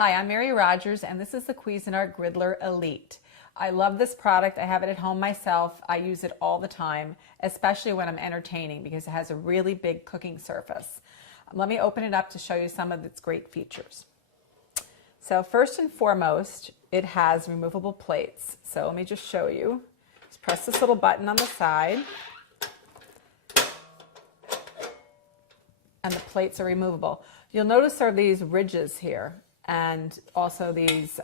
Hi, I'm Mary Rogers, and this is the Cuisinart Griddler Elite. I love this product. I have it at home myself. I use it all the time, especially when I'm entertaining because it has a really big cooking surface. Let me open it up to show you some of its great features. So first and foremost, it has removable plates. So let me just show you. Just press this little button on the side, and the plates are removable. You'll notice there are these ridges here, and also these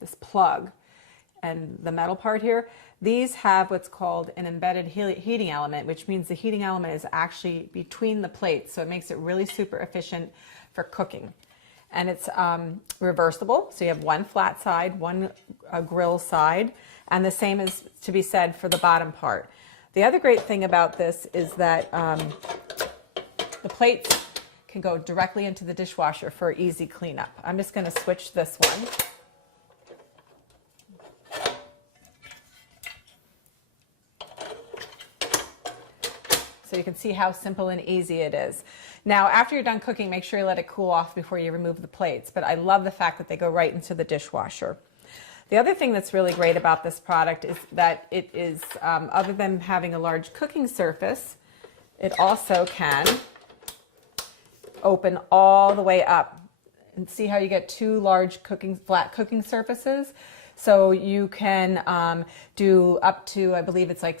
this plug and the metal part here. These have what's called an embedded heating element, which means the heating element is actually between the plates, so it makes it really super efficient for cooking. And it's reversible, so you have one flat side, one grill side, and the same is to be said for the bottom part. The other great thing about this is that the plates can go directly into the dishwasher for easy cleanup. I'm just going to switch this one. So you can see how simple and easy it is. Now, after you're done cooking, make sure you let it cool off before you remove the plates. But I love the fact that they go right into the dishwasher. The other thing that's really great about this product is that it is, other than having a large cooking surface, it also can open all the way up. And see how you get two large flat cooking surfaces? So you can do up to, I believe it's like,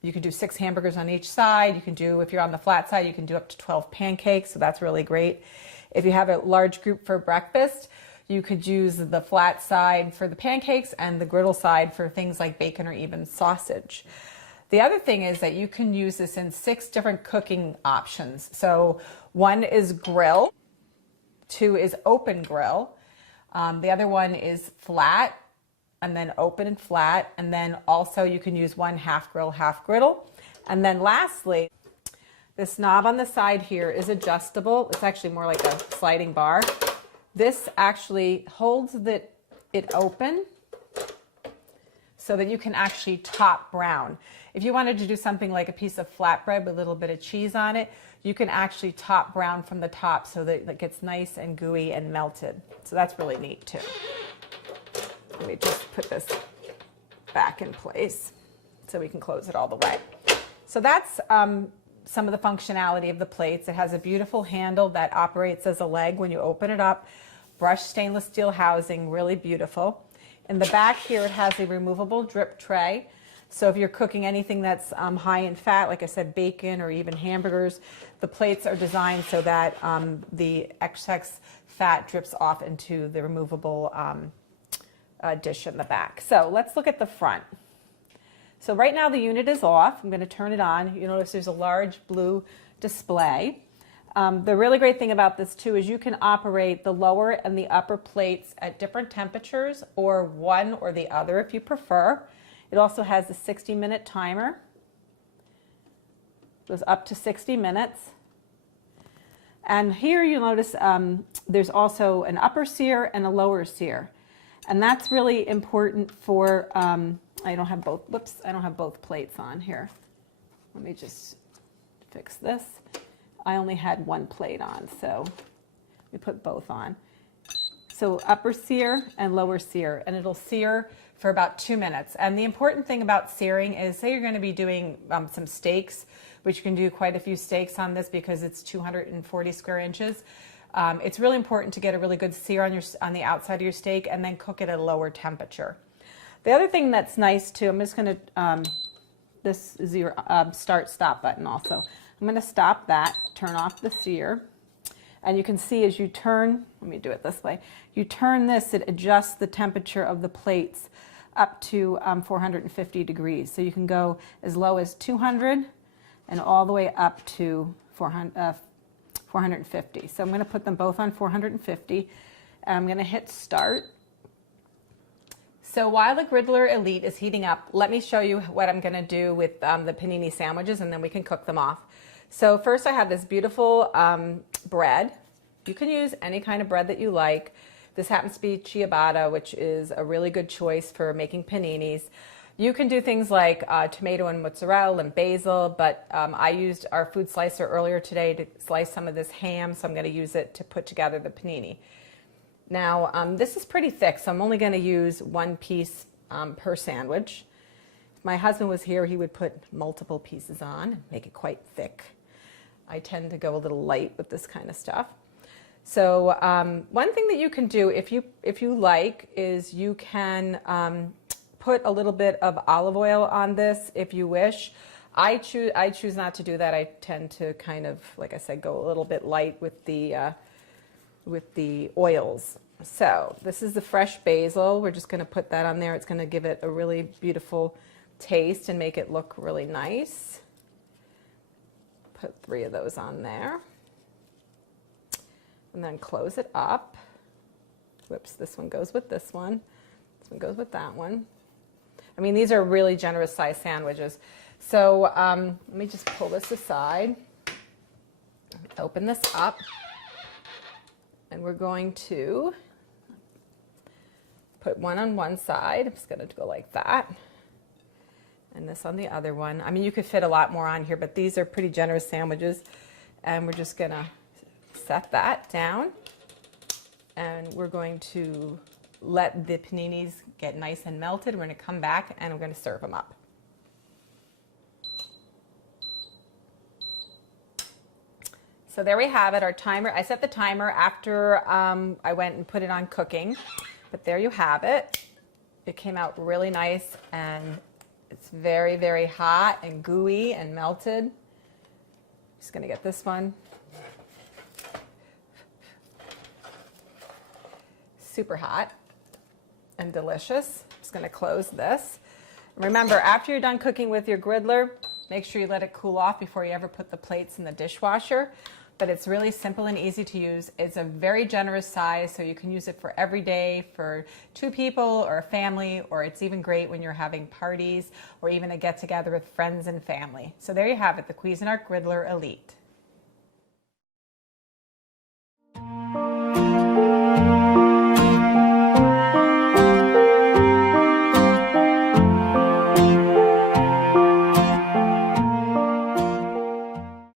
you can do 6 hamburgers on each side. You can do, if you're on the flat side, you can do up to 12 pancakes, so that's really great. If you have a large group for breakfast, you could use the flat side for the pancakes and the griddle side for things like bacon or even sausage. The other thing is that you can use this in 6 different cooking options. So 1 is grill, 2 is open grill, the other one is flat, and then open and flat, and then also you can use 1 half grill, half griddle. And then lastly, this knob on the side here is adjustable. It's actually more like a sliding bar. This actually holds it open so that you can actually top brown. If you wanted to do something like a piece of flatbread with a little bit of cheese on it, you can actually top brown from the top so that it gets nice and gooey and melted. So that's really neat too. Let me just put this back in place so we can close it all the way. So that's some of the functionality of the plates. It has a beautiful handle that operates as a leg when you open it up. Brushed stainless steel housing, really beautiful. In the back here, it has a removable drip tray. So if you're cooking anything that's high in fat, like I said, bacon or even hamburgers, the plates are designed so that the excess fat drips off into the removable dish in the back. So let's look at the front. So right now the unit is off. I'm going to turn it on. You notice there's a large blue display. The really great thing about this too is you can operate the lower and the upper plates at different temperatures, or one or the other if you prefer. It also has a 60-minute timer. It goes up to 60 minutes. And here you'll notice there's also an upper sear and a lower sear. And that's really important for, I don't have both plates on here. Let me just fix this. I only had 1 plate on, so we put both on. So upper sear and lower sear, and it'll sear for about 2 minutes. And the important thing about searing is, say you're going to be doing some steaks, which you can do quite a few steaks on this because it's 240 square inches. It's really important to get a really good sear on the outside of your steak and then cook it at a lower temperature. The other thing that's nice too, I'm just going to, this is your start-stop button also. I'm going to stop that, turn off the sear, and you can see as you turn, let me do it this way, you turn this, it adjusts the temperature of the plates up to 450 degrees. So you can go as low as 200 and all the way up to 450. So I'm going to put them both on 450. And I'm going to hit start. So while the Griddler Elite is heating up, let me show you what I'm going to do with the panini sandwiches, and then we can cook them off. So first I have this beautiful bread. You can use any kind of bread that you like. This happens to be ciabatta, which is a really good choice for making paninis. You can do things like tomato and mozzarella and basil, but I used our food slicer earlier today to slice some of this ham, so I'm going to use it to put together the panini. Now, this is pretty thick, so I'm only going to use one piece per sandwich. If my husband was here, he would put multiple pieces on and make it quite thick. I tend to go a little light with this kind of stuff. So one thing that you can do if you like is you can put a little bit of olive oil on this if you wish. I choose not to do that. I tend to kind of, like I said, go a little bit light with the oils. So this is the fresh basil. We're just going to put that on there. It's going to give it a really beautiful taste and make it look really nice. Put 3 of those on there. And then close it up. Whoops, this one goes with this one. This one goes with that one. I mean, these are really generous size sandwiches. So let me just pull this aside, open this up, and we're going to put one on one side. I'm just going to go like that, and this on the other one. I mean, you could fit a lot more on here, but these are pretty generous sandwiches, and we're just going to set that down, and we're going to let the paninis get nice and melted. We're going to come back, and we're going to serve them up. So there we have it, our timer. I set the timer after I went and put it on cooking, but there you have it. It came out really nice, and it's very, very hot and gooey and melted. Just gonna get this one. Super hot and delicious. Just gonna close this. Remember, after you're done cooking with your griddler, make sure you let it cool off before you ever put the plates in the dishwasher. But it's really simple and easy to use. It's a very generous size, so you can use it for every day for 2 people or a family, or it's even great when you're having parties or even a get-together with friends and family. So there you have it, the Cuisinart Griddler Elite.